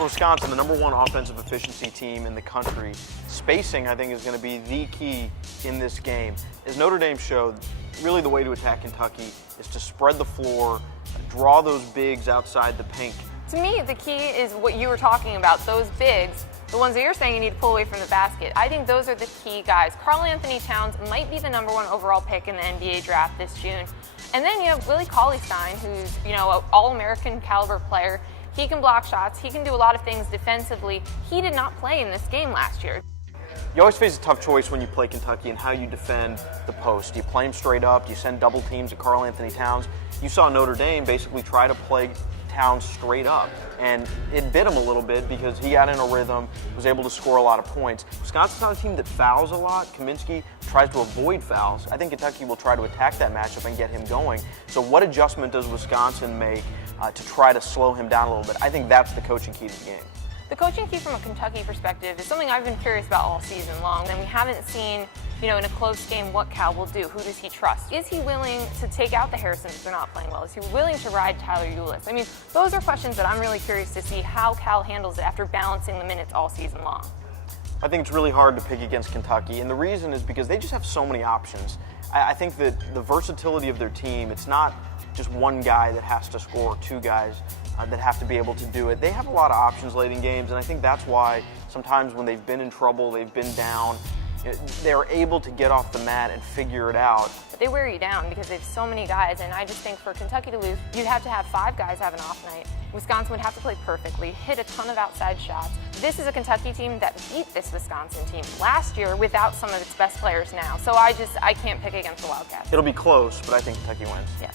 For Wisconsin, the #1 offensive efficiency team in the country, spacing, I think, is going to be the key in this game. As Notre Dame showed, really the way to attack Kentucky is to spread the floor, draw those bigs outside the paint. To me, the key is what you were talking about, those bigs, the ones that you're saying you need to pull away from the basket. I think those are the key guys. Karl Anthony Towns might be the #1 overall pick in the NBA draft this June. And then you have Willie Cauley-Stein, who's, an All-American caliber player. He can block shots. He can do a lot of things defensively. He did not play in this game last year. You always face a tough choice when you play Kentucky and how you defend the post. Do you play him straight up? Do you send double teams at Karl Anthony Towns? You saw Notre Dame basically try to play Towns straight up, and it bit him a little bit because he got in a rhythm, was able to score a lot of points. Wisconsin's not a team that fouls a lot. Kaminsky tries to avoid fouls. I think Kentucky will try to attack that matchup and get him going. So what adjustment does Wisconsin make to try to slow him down a little bit? I think that's the coaching key to the game. The coaching key from a Kentucky perspective is something I've been curious about all season long, and we haven't seen, in a close game what Cal will do. Who does he trust? Is he willing to take out the Harrisons if they're not playing well? Is he willing to ride Tyler Ulis? Those are questions that I'm really curious to see how Cal handles it after balancing the minutes all season long. I think it's really hard to pick against Kentucky, and the reason is because they just have so many options. I think that the versatility of their team, it's not just one guy that has to score, two guys that have to be able to do it. They have a lot of options late in games, and I think that's why sometimes when they've been in trouble, they've been down, they're able to get off the mat and figure it out. They wear you down because they have so many guys, and I just think for Kentucky to lose, you'd have to have 5 guys have an off night. Wisconsin would have to play perfectly, hit a ton of outside shots. This is a Kentucky team that beat this Wisconsin team last year without some of its best players now. So I can't pick against the Wildcats. It'll be close, but I think Kentucky wins. Yeah.